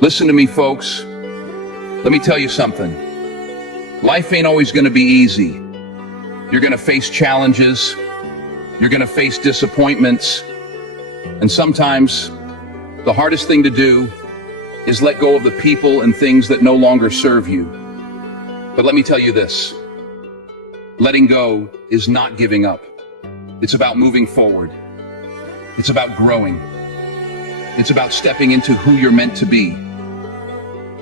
Listen to me, folks. Let me tell you something. Life ain't always going to be easy. You're going to face challenges. You're going to face disappointments. And sometimes the hardest thing to do is let go of the people and things that no longer serve you. But let me tell you this. Letting go is not giving up. It's about moving forward. It's about growing. It's about stepping into who you're meant to be.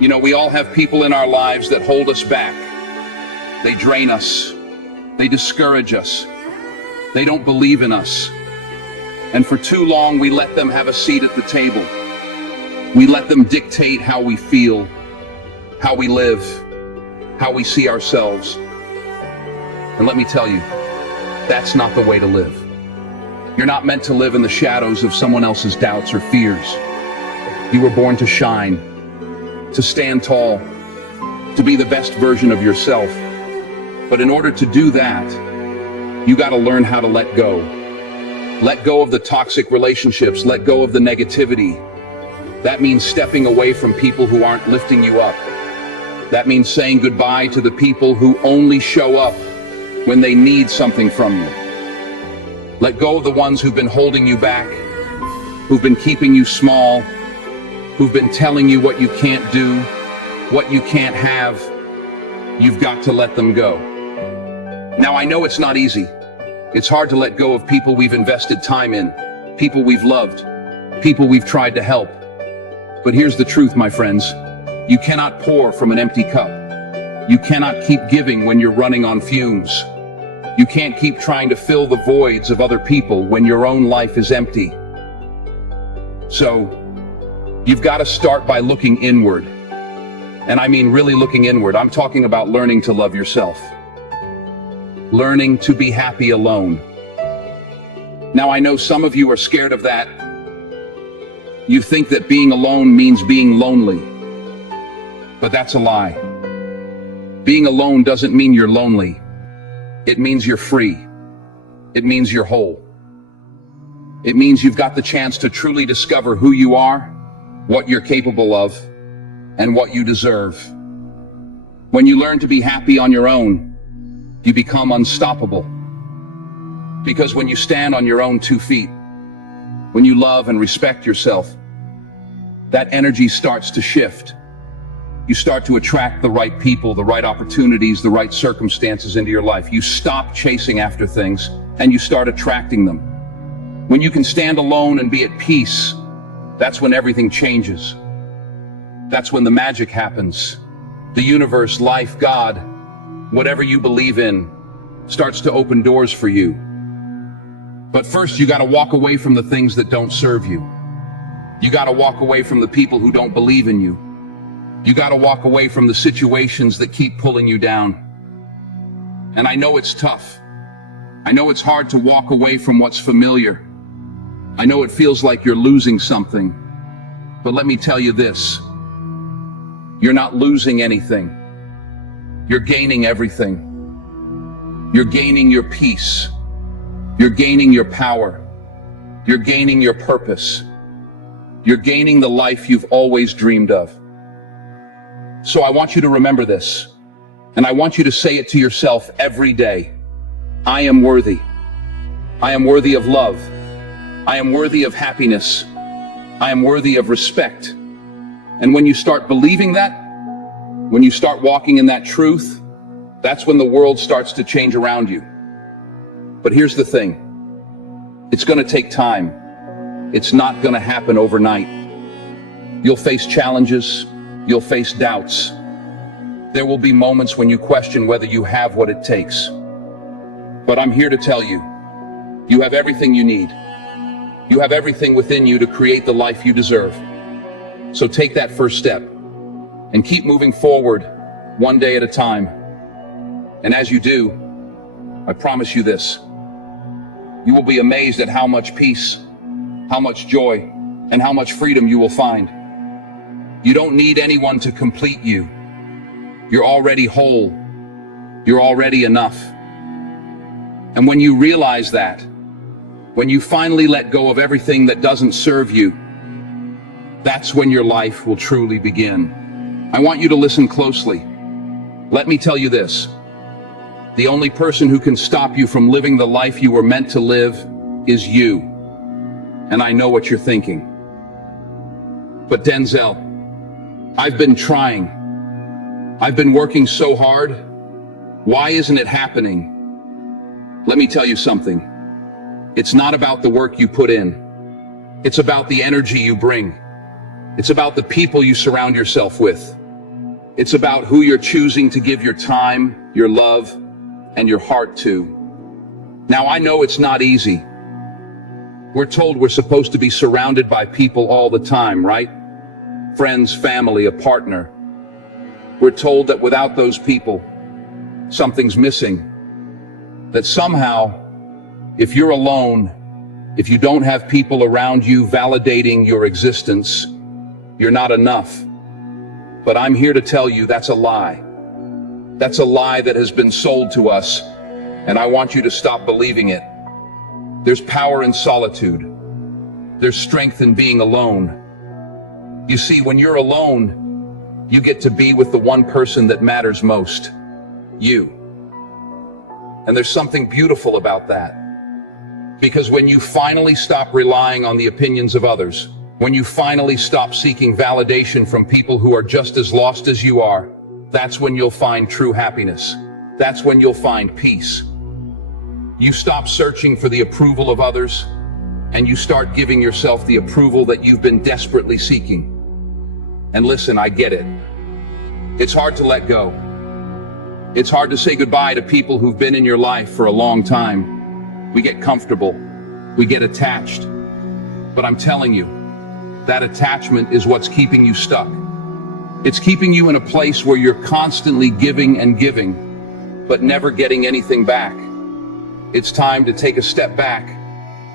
You know, we all have people in our lives that hold us back. They drain us. They discourage us. They don't believe in us. And for too long, we let them have a seat at the table. We let them dictate how we feel, how we live, how we see ourselves. And let me tell you, that's not the way to live. You're not meant to live in the shadows of someone else's doubts or fears. You were born to shine, to stand tall, to be the best version of yourself. But in order to do that, you got to learn how to let go. Let go of the toxic relationships, let go of the negativity. That means stepping away from people who aren't lifting you up. That means saying goodbye to the people who only show up when they need something from you. Let go of the ones who've been holding you back, who've been keeping you small, who've been telling you what you can't do, what you can't have. You've got to let them go. Now, I know it's not easy. It's hard to let go of people we've invested time in, people we've loved, people we've tried to help. But here's the truth, my friends. You cannot pour from an empty cup. You cannot keep giving when you're running on fumes. You can't keep trying to fill the voids of other people when your own life is empty. So, you've got to start by looking inward. And I mean really looking inward. I'm talking about learning to love yourself. Learning to be happy alone. Now, I know some of you are scared of that. You think that being alone means being lonely. But that's a lie. Being alone doesn't mean you're lonely. It means you're free. It means you're whole. It means you've got the chance to truly discover who you are, what you're capable of, and what you deserve. When you learn to be happy on your own, you become unstoppable. Because when you stand on your own 2 feet, when you love and respect yourself, that energy starts to shift. You start to attract the right people, the right opportunities, the right circumstances into your life. You stop chasing after things and you start attracting them. When you can stand alone and be at peace, that's when everything changes. That's when the magic happens. The universe, life, God, whatever you believe in, starts to open doors for you. But first, you got to walk away from the things that don't serve you. You got to walk away from the people who don't believe in you. You got to walk away from the situations that keep pulling you down. And I know it's tough. I know it's hard to walk away from what's familiar. I know it feels like you're losing something. But let me tell you this. You're not losing anything. You're gaining everything. You're gaining your peace. You're gaining your power. You're gaining your purpose. You're gaining the life you've always dreamed of. So I want you to remember this, and I want you to say it to yourself every day. I am worthy. I am worthy of love. I am worthy of happiness. I am worthy of respect. And when you start believing that, when you start walking in that truth, that's when the world starts to change around you. But here's the thing. It's going to take time. It's not going to happen overnight. You'll face challenges. You'll face doubts. There will be moments when you question whether you have what it takes. But I'm here to tell you, you have everything you need. You have everything within you to create the life you deserve. So take that first step and keep moving forward one day at a time. And as you do, I promise you this, you will be amazed at how much peace, how much joy, and how much freedom you will find. You don't need anyone to complete you. You're already whole. You're already enough. And when you realize that, when you finally let go of everything that doesn't serve you, That's when your life will truly begin. I want you to listen closely. Let me tell you this. The only person who can stop you from living the life you were meant to live is you. And I know what you're thinking. But Denzel, I've been trying. I've been working so hard. Why isn't it happening? Let me tell you something. It's not about the work you put in. It's about the energy you bring. It's about the people you surround yourself with. It's about who you're choosing to give your time, your love, and your heart to. Now, I know it's not easy. We're told we're supposed to be surrounded by people all the time, right? Friends, family, a partner. We're told that without those people, something's missing. That somehow, if you're alone, if you don't have people around you validating your existence, you're not enough. But I'm here to tell you that's a lie. That's a lie that has been sold to us, and I want you to stop believing it. There's power in solitude. There's strength in being alone. You see, when you're alone, you get to be with the one person that matters most, you. And there's something beautiful about that. Because when you finally stop relying on the opinions of others, when you finally stop seeking validation from people who are just as lost as you are, that's when you'll find true happiness. That's when you'll find peace. You stop searching for the approval of others, and you start giving yourself the approval that you've been desperately seeking. And listen, I get it. It's hard to let go. It's hard to say goodbye to people who've been in your life for a long time. We get comfortable. We get attached. But I'm telling you, that attachment is what's keeping you stuck. It's keeping you in a place where you're constantly giving and giving, but never getting anything back. It's time to take a step back,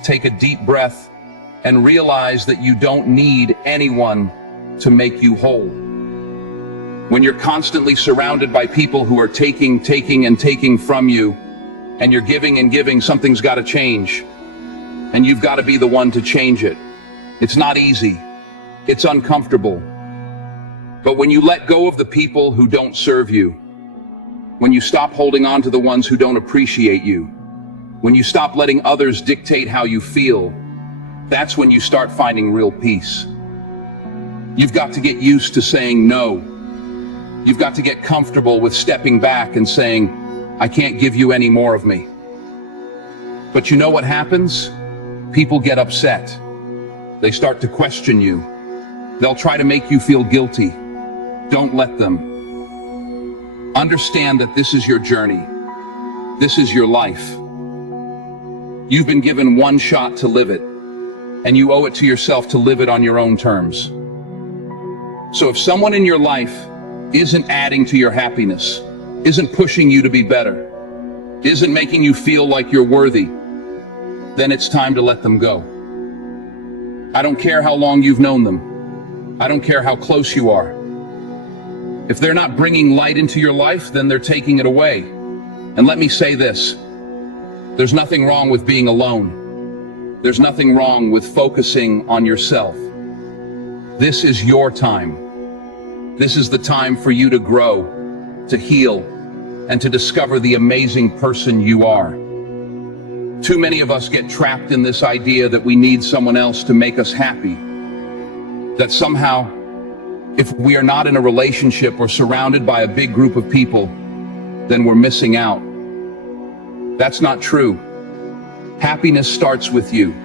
take a deep breath, and realize that you don't need anyone to make you whole. When you're constantly surrounded by people who are taking and taking from you, and you're giving and giving, something's got to change. And you've got to be the one to change it. It's not easy. It's uncomfortable. But when you let go of the people who don't serve you, when you stop holding on to the ones who don't appreciate you, when you stop letting others dictate how you feel, that's when you start finding real peace. You've got to get used to saying no. You've got to get comfortable with stepping back and saying, I can't give you any more of me. But you know what happens? People get upset. They start to question you. They'll try to make you feel guilty. Don't let them. Understand that this is your journey. This is your life. You've been given one shot to live it, and you owe it to yourself to live it on your own terms. So if someone in your life isn't adding to your happiness, isn't pushing you to be better, isn't making you feel like you're worthy, then it's time to let them go. I don't care how long you've known them. I don't care how close you are. If they're not bringing light into your life, then they're taking it away. And let me say this, there's nothing wrong with being alone. There's nothing wrong with focusing on yourself. This is your time. This is the time for you to grow, to heal, and to discover the amazing person you are. Too many of us get trapped in this idea that we need someone else to make us happy. That somehow, if we are not in a relationship or surrounded by a big group of people, then we're missing out. That's not true. Happiness starts with you.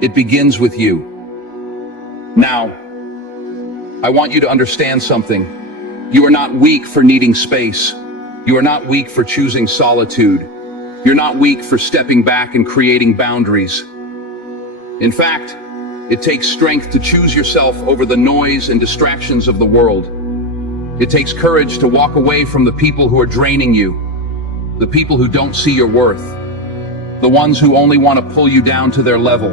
It begins with you. Now, I want you to understand something. You are not weak for needing space. You are not weak for choosing solitude. You're not weak for stepping back and creating boundaries. In fact, it takes strength to choose yourself over the noise and distractions of the world. It takes courage to walk away from the people who are draining you, the people who don't see your worth, the ones who only want to pull you down to their level.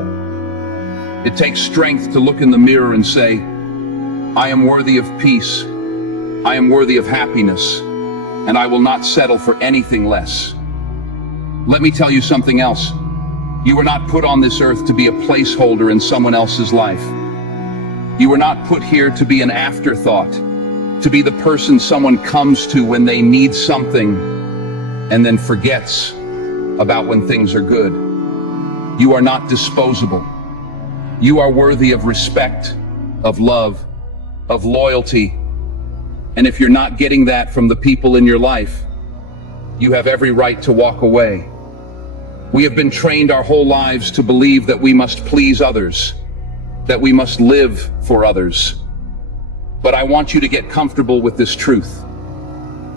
It takes strength to look in the mirror and say, I am worthy of peace, I am worthy of happiness, and I will not settle for anything less. Let me tell you something else. You were not put on this earth to be a placeholder in someone else's life. You were not put here to be an afterthought, to be the person someone comes to when they need something and then forgets about when things are good. You are not disposable. You are worthy of respect, of love, of loyalty. And if you're not getting that from the people in your life, you have every right to walk away. We have been trained our whole lives to believe that we must please others, that we must live for others. But I want you to get comfortable with this truth.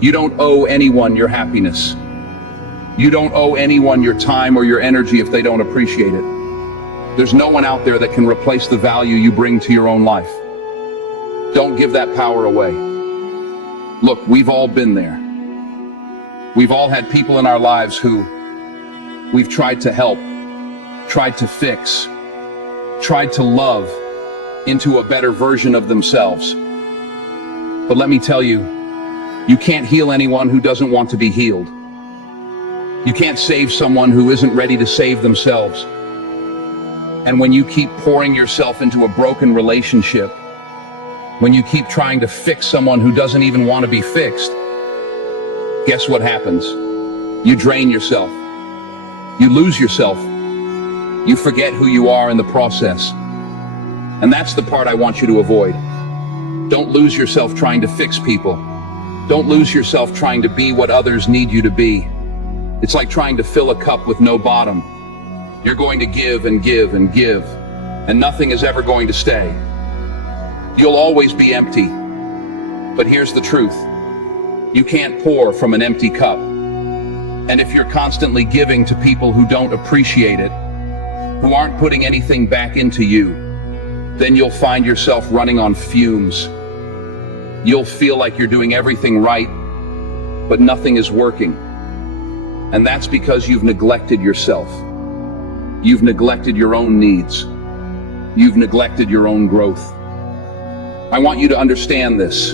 You don't owe anyone your happiness. You don't owe anyone your time or your energy if they don't appreciate it. There's no one out there that can replace the value you bring to your own life. Don't give that power away. Look, we've all been there. We've all had people in our lives who we've tried to help, tried to fix, tried to love into a better version of themselves. But let me tell you, you can't heal anyone who doesn't want to be healed. You can't save someone who isn't ready to save themselves. And when you keep pouring yourself into a broken relationship, when you keep trying to fix someone who doesn't even want to be fixed, guess what happens? You drain yourself. You lose yourself. You forget who you are in the process. And that's the part I want you to avoid. Don't lose yourself trying to fix people. Don't lose yourself trying to be what others need you to be. It's like trying to fill a cup with no bottom. You're going to give and give and give, and nothing is ever going to stay. You'll always be empty. But here's the truth. You can't pour from an empty cup. And if you're constantly giving to people who don't appreciate it, who aren't putting anything back into you, then you'll find yourself running on fumes. You'll feel like you're doing everything right, but nothing is working. And that's because you've neglected yourself. You've neglected your own needs. You've neglected your own growth. I want you to understand this.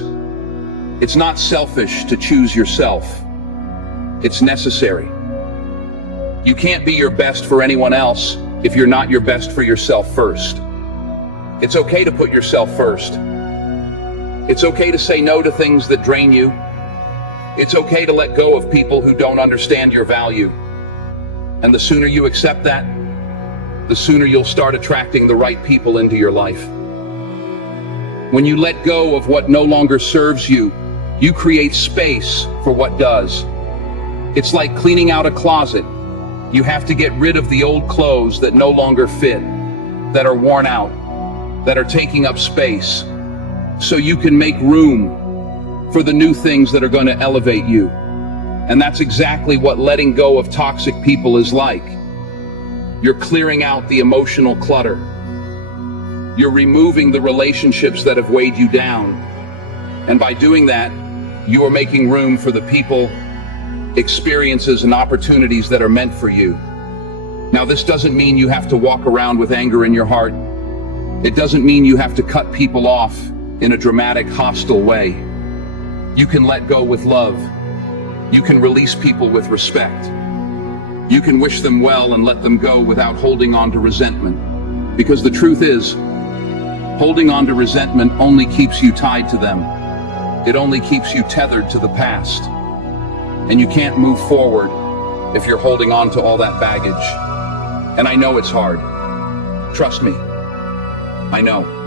It's not selfish to choose yourself. It's necessary. You can't be your best for anyone else if you're not your best for yourself first. It's okay to put yourself first. It's okay to say no to things that drain you. It's okay to let go of people who don't understand your value. And the sooner you accept that, the sooner you'll start attracting the right people into your life. When you let go of what no longer serves you, you create space for what does. It's like cleaning out a closet. You have to get rid of the old clothes that no longer fit, that are worn out, that are taking up space, so you can make room for the new things that are going to elevate you. And that's exactly what letting go of toxic people is like. You're clearing out the emotional clutter. You're removing the relationships that have weighed you down. And by doing that, you are making room for the people, experiences, and opportunities that are meant for you. Now, this doesn't mean you have to walk around with anger in your heart. It doesn't mean you have to cut people off in a dramatic, hostile way. You can let go with love. You can release people with respect. You can wish them well and let them go without holding on to resentment. Because the truth is, holding on to resentment only keeps you tied to them. It only keeps you tethered to the past. And you can't move forward if you're holding on to all that baggage. And I know it's hard. Trust me. I know.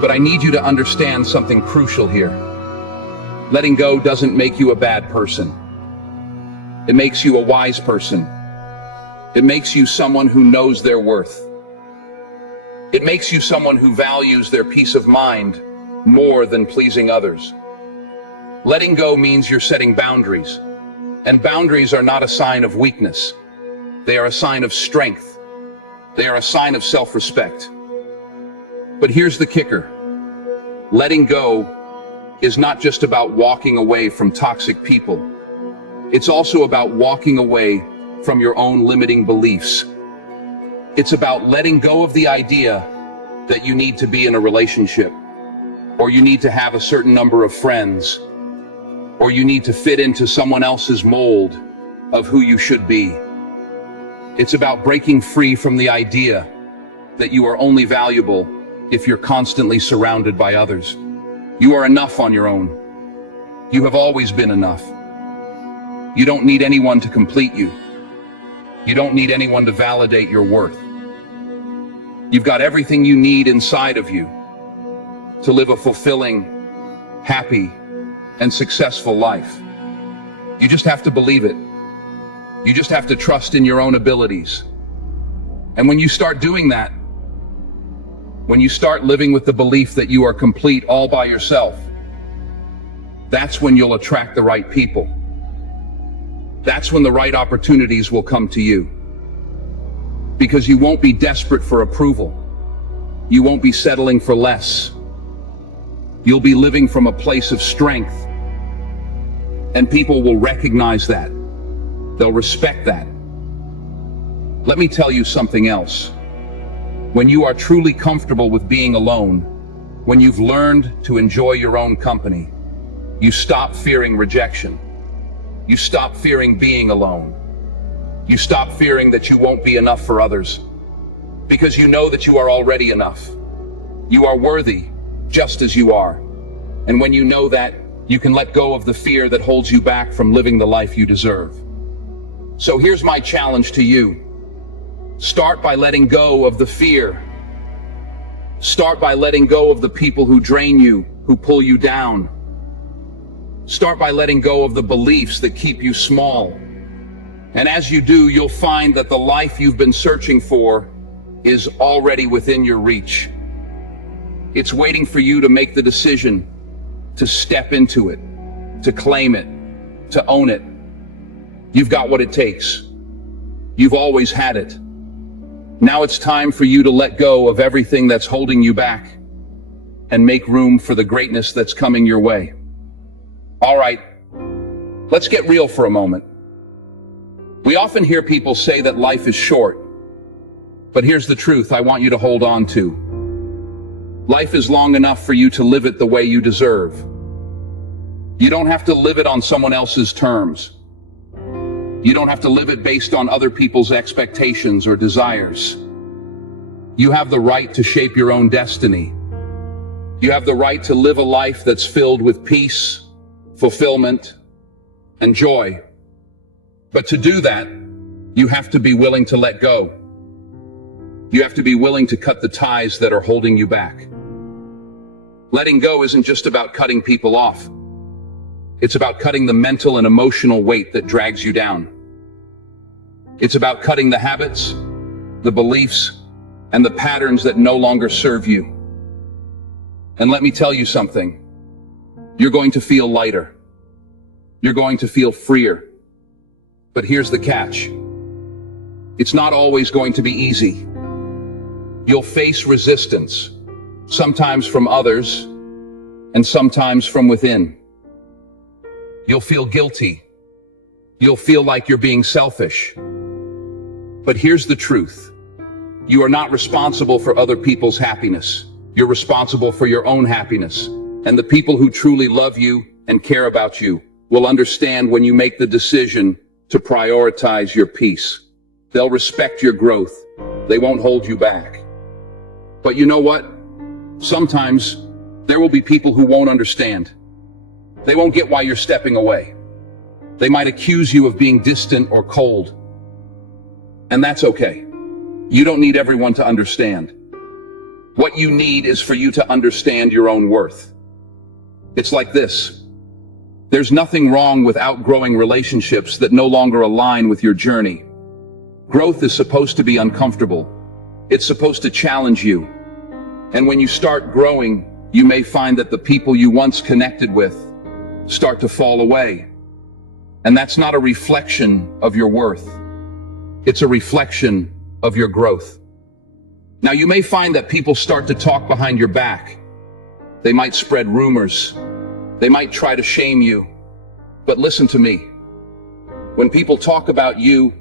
But I need you to understand something crucial here. Letting go doesn't make you a bad person. It makes you a wise person. It makes you someone who knows their worth. It makes you someone who values their peace of mind more than pleasing others. Letting go means you're setting boundaries. And boundaries are not a sign of weakness. They are a sign of strength. They are a sign of self-respect. But here's the kicker. Letting go is not just about walking away from toxic people. It's also about walking away from your own limiting beliefs. It's about letting go of the idea that you need to be in a relationship, or you need to have a certain number of friends, or you need to fit into someone else's mold of who you should be. It's about breaking free from the idea that you are only valuable if you're constantly surrounded by others. You are enough on your own. You have always been enough. You don't need anyone to complete you. You don't need anyone to validate your worth. You've got everything you need inside of you to live a fulfilling, happy, and successful life. You just have to believe it. You just have to trust in your own abilities. And when you start doing that, when you start living with the belief that you are complete all by yourself, that's when you'll attract the right people. That's when the right opportunities will come to you. Because you won't be desperate for approval. You won't be settling for less. You'll be living from a place of strength. And people will recognize that. They'll respect that. Let me tell you something else. When you are truly comfortable with being alone, when you've learned to enjoy your own company, you stop fearing rejection. You stop fearing being alone. You stop fearing that you won't be enough for others, because you know that you are already enough. You are worthy just as you are. And when you know that, you can let go of the fear that holds you back from living the life you deserve. So here's my challenge to you. Start by letting go of the fear. Start by letting go of the people who drain you, who pull you down. Start by letting go of the beliefs that keep you small. And as you do, you'll find that the life you've been searching for is already within your reach. It's waiting for you to make the decision to step into it, to claim it, to own it. You've got what it takes. You've always had it. Now it's time for you to let go of everything that's holding you back and make room for the greatness that's coming your way. All right, let's get real for a moment. We often hear people say that life is short, but here's the truth I want you to hold on to. Life is long enough for you to live it the way you deserve. You don't have to live it on someone else's terms. You don't have to live it based on other people's expectations or desires. You have the right to shape your own destiny. You have the right to live a life that's filled with peace, fulfillment, and joy. But to do that, you have to be willing to let go. You have to be willing to cut the ties that are holding you back. Letting go isn't just about cutting people off. It's about cutting the mental and emotional weight that drags you down. It's about cutting the habits, the beliefs, and the patterns that no longer serve you. And let me tell you something. You're going to feel lighter. You're going to feel freer. But here's the catch. It's not always going to be easy. You'll face resistance, sometimes from others, and sometimes from within. You'll feel guilty. You'll feel like you're being selfish. But here's the truth. You are not responsible for other people's happiness. You're responsible for your own happiness. And the people who truly love you and care about you will understand when you make the decision to prioritize your peace. They'll respect your growth. They won't hold you back. But you know what? Sometimes there will be people who won't understand. They won't get why you're stepping away. They might accuse you of being distant or cold. And that's okay. You don't need everyone to understand. What you need is for you to understand your own worth. It's like this. There's nothing wrong with outgrowing relationships that no longer align with your journey. Growth is supposed to be uncomfortable. It's supposed to challenge you. And when you start growing, you may find that the people you once connected with start to fall away. And that's not a reflection of your worth. It's a reflection of your growth. Now, you may find that people start to talk behind your back. They might spread rumors. They might try to shame you. But listen to me. When people talk about you,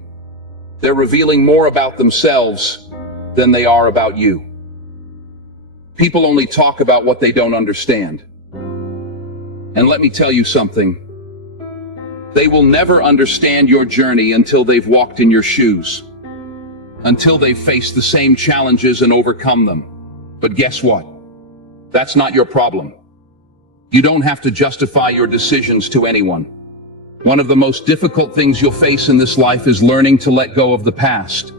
they're revealing more about themselves than they are about you. People only talk about what they don't understand. And let me tell you something. They will never understand your journey until they've walked in your shoes, until they've faced the same challenges and overcome them. But guess what? That's not your problem. You don't have to justify your decisions to anyone. One of the most difficult things you'll face in this life is learning to let go of the past.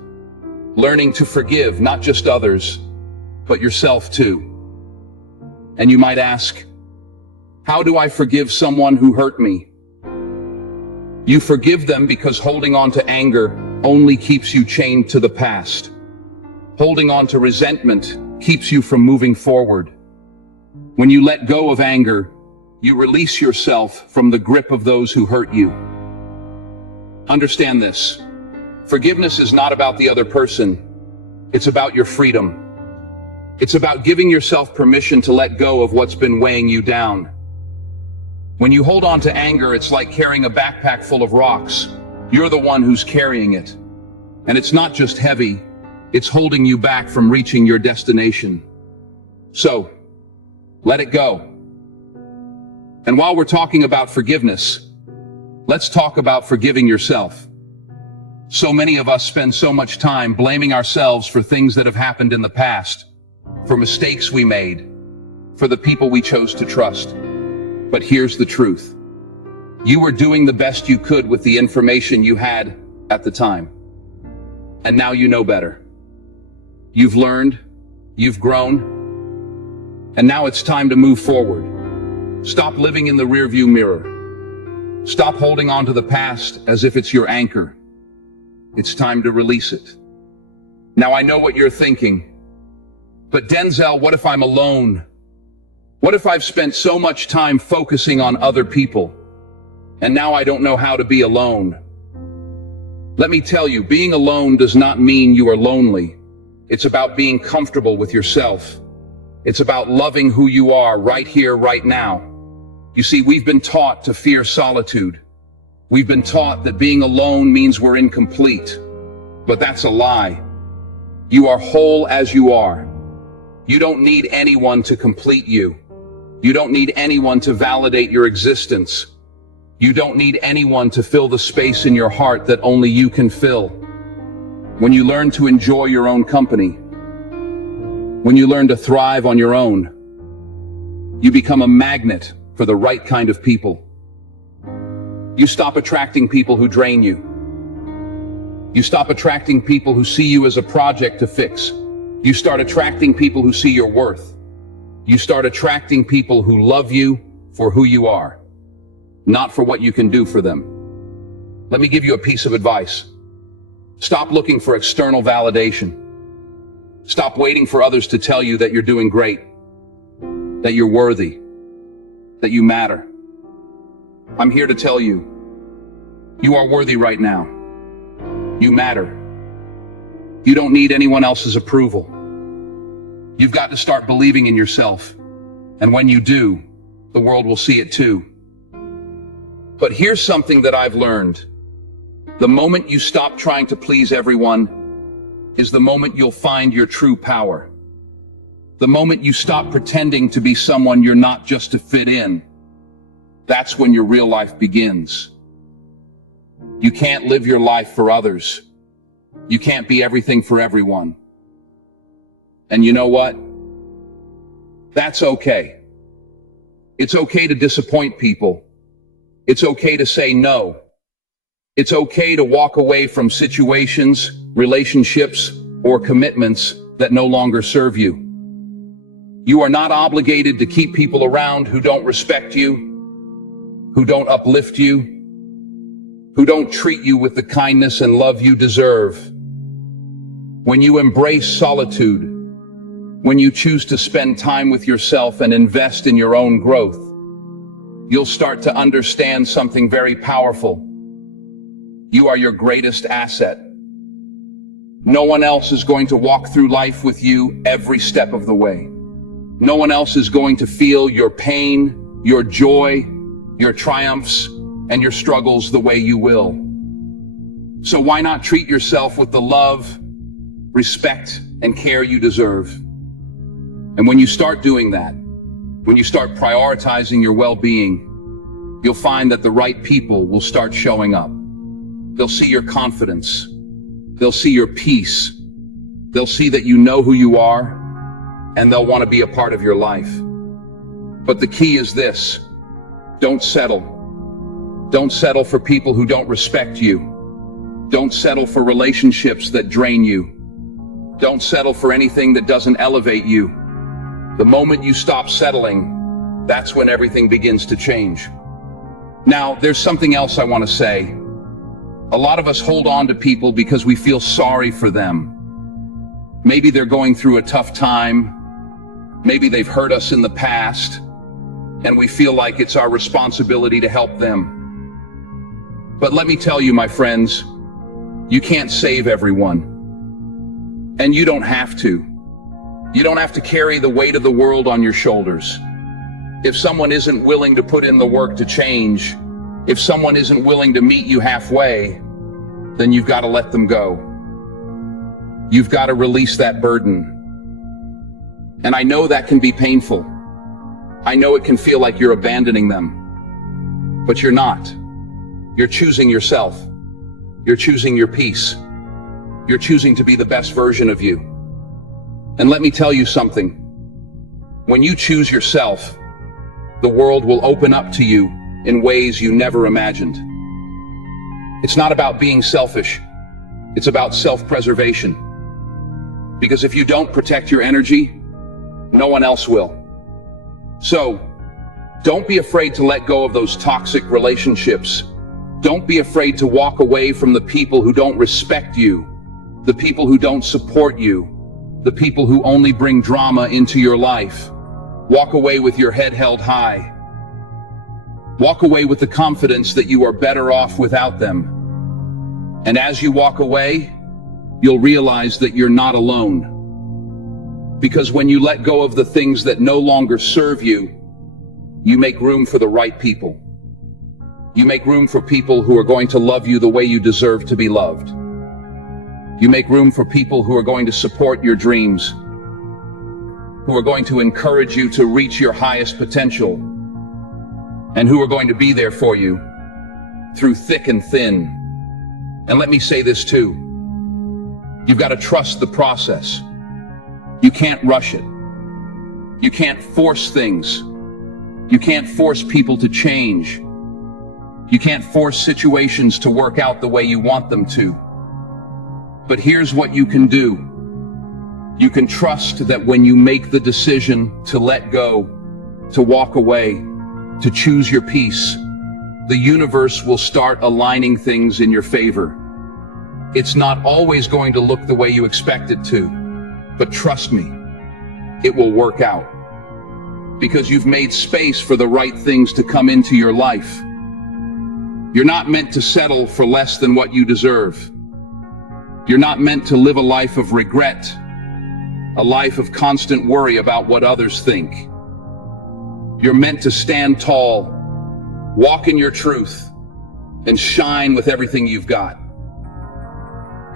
Learning to forgive not just others, but yourself too. And you might ask, how do I forgive someone who hurt me? You forgive them because holding on to anger only keeps you chained to the past. Holding on to resentment keeps you from moving forward. When you let go of anger, you release yourself from the grip of those who hurt you. Understand this. Forgiveness is not about the other person. It's about your freedom. It's about giving yourself permission to let go of what's been weighing you down. When you hold on to anger, it's like carrying a backpack full of rocks. You're the one who's carrying it. And it's not just heavy, it's holding you back from reaching your destination. So, let it go. And while we're talking about forgiveness, let's talk about forgiving yourself. So many of us spend so much time blaming ourselves for things that have happened in the past, for mistakes we made, for the people we chose to trust. But here's the truth. You were doing the best you could with the information you had at the time. And now you know better. You've learned, you've grown, and now it's time to move forward. Stop living in the rearview mirror. Stop holding on to the past as if it's your anchor. It's time to release it. Now I know what you're thinking, but Denzel, what if I'm alone? What if I've spent so much time focusing on other people, and now I don't know how to be alone? Let me tell you, being alone does not mean you are lonely. It's about being comfortable with yourself. It's about loving who you are right here, right now. You see, we've been taught to fear solitude. We've been taught that being alone means we're incomplete. But that's a lie. You are whole as you are. You don't need anyone to complete you. You don't need anyone to validate your existence. You don't need anyone to fill the space in your heart that only you can fill. When you learn to enjoy your own company, when you learn to thrive on your own, you become a magnet for the right kind of people. You stop attracting people who drain you. You stop attracting people who see you as a project to fix. You start attracting people who see your worth. You start attracting people who love you for who you are, not for what you can do for them. Let me give you a piece of advice. Stop looking for external validation. Stop waiting for others to tell you that you're doing great, that you're worthy, that you matter. I'm here to tell you, you are worthy right now. You matter. You don't need anyone else's approval. You've got to start believing in yourself. And when you do, the world will see it too. But here's something that I've learned. The moment you stop trying to please everyone is the moment you'll find your true power. The moment you stop pretending to be someone you're not just to fit in, that's when your real life begins. You can't live your life for others. You can't be everything for everyone. And you know what? That's okay. It's okay to disappoint people. It's okay to say no. It's okay to walk away from situations, relationships, or commitments that no longer serve you. You are not obligated to keep people around who don't respect you, who don't uplift you, who don't treat you with the kindness and love you deserve. When you embrace solitude, when you choose to spend time with yourself and invest in your own growth, you'll start to understand something very powerful. You are your greatest asset. No one else is going to walk through life with you every step of the way. No one else is going to feel your pain, your joy, your triumphs, and your struggles the way you will. So why not treat yourself with the love, respect, and care you deserve? And when you start doing that, when you start prioritizing your well-being, you'll find that the right people will start showing up. They'll see your confidence. They'll see your peace. They'll see that you know who you are, and they'll want to be a part of your life. But the key is this: don't settle. Don't settle for people who don't respect you. Don't settle for relationships that drain you. Don't settle for anything that doesn't elevate you. The moment you stop settling, that's when everything begins to change. Now, there's something else I want to say. A lot of us hold on to people because we feel sorry for them. Maybe they're going through a tough time. Maybe they've hurt us in the past, and we feel like it's our responsibility to help them. But let me tell you, my friends, you can't save everyone. And you don't have to. You don't have to carry the weight of the world on your shoulders. If someone isn't willing to put in the work to change, if someone isn't willing to meet you halfway, then you've got to let them go. You've got to release that burden. And I know that can be painful. I know it can feel like you're abandoning them. But you're not. You're choosing yourself. You're choosing your peace. You're choosing to be the best version of you. And let me tell you something. When you choose yourself, the world will open up to you in ways you never imagined. It's not about being selfish. It's about self-preservation. Because if you don't protect your energy, no one else will. So, don't be afraid to let go of those toxic relationships. Don't be afraid to walk away from the people who don't respect you, the people who don't support you, the people who only bring drama into your life. Walk away with your head held high. Walk away with the confidence that you are better off without them. And as you walk away, you'll realize that you're not alone. Because when you let go of the things that no longer serve you, you make room for the right people. You make room for people who are going to love you the way you deserve to be loved. You make room for people who are going to support your dreams, who are going to encourage you to reach your highest potential, and who are going to be there for you through thick and thin. And let me say this too. You've got to trust the process. You can't rush it. You can't force things. You can't force people to change. You can't force situations to work out the way you want them to. But here's what you can do. You can trust that when you make the decision to let go, to walk away, to choose your peace, the universe will start aligning things in your favor. It's not always going to look the way you expect it to, but trust me, it will work out. Because you've made space for the right things to come into your life. You're not meant to settle for less than what you deserve. You're not meant to live a life of regret, a life of constant worry about what others think. You're meant to stand tall, walk in your truth, and shine with everything you've got.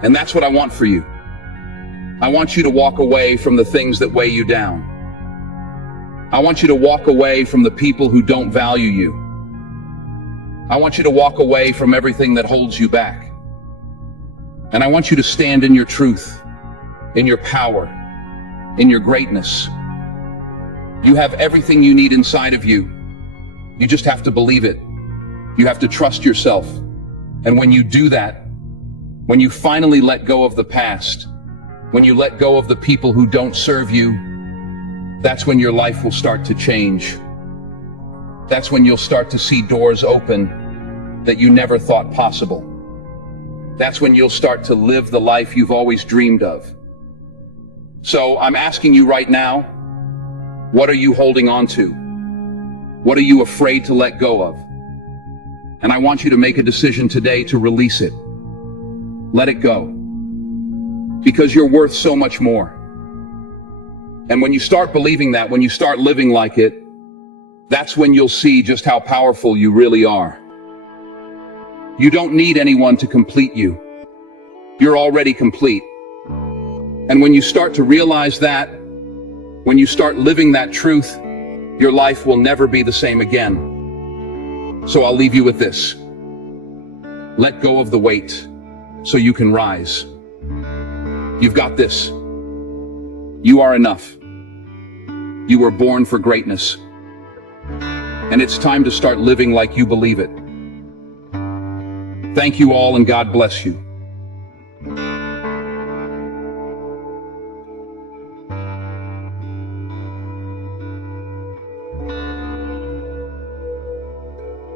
And that's what I want for you. I want you to walk away from the things that weigh you down. I want you to walk away from the people who don't value you. I want you to walk away from everything that holds you back. And I want you to stand in your truth, in your power, in your greatness. You have everything you need inside of you. You just have to believe it. You have to trust yourself. And when you do that, when you finally let go of the past, when you let go of the people who don't serve you, that's when your life will start to change. That's when you'll start to see doors open that you never thought possible. That's when you'll start to live the life you've always dreamed of. So I'm asking you right now, what are you holding on to? What are you afraid to let go of? And I want you to make a decision today to release it. Let it go. Because you're worth so much more. And when you start believing that, when you start living like it, that's when you'll see just how powerful you really are. You don't need anyone to complete you. You're already complete. And when you start to realize that, when you start living that truth, your life will never be the same again. So I'll leave you with this. Let go of the weight so you can rise. You've got this. You are enough. You were born for greatness. And it's time to start living like you believe it. Thank you all, and God bless you.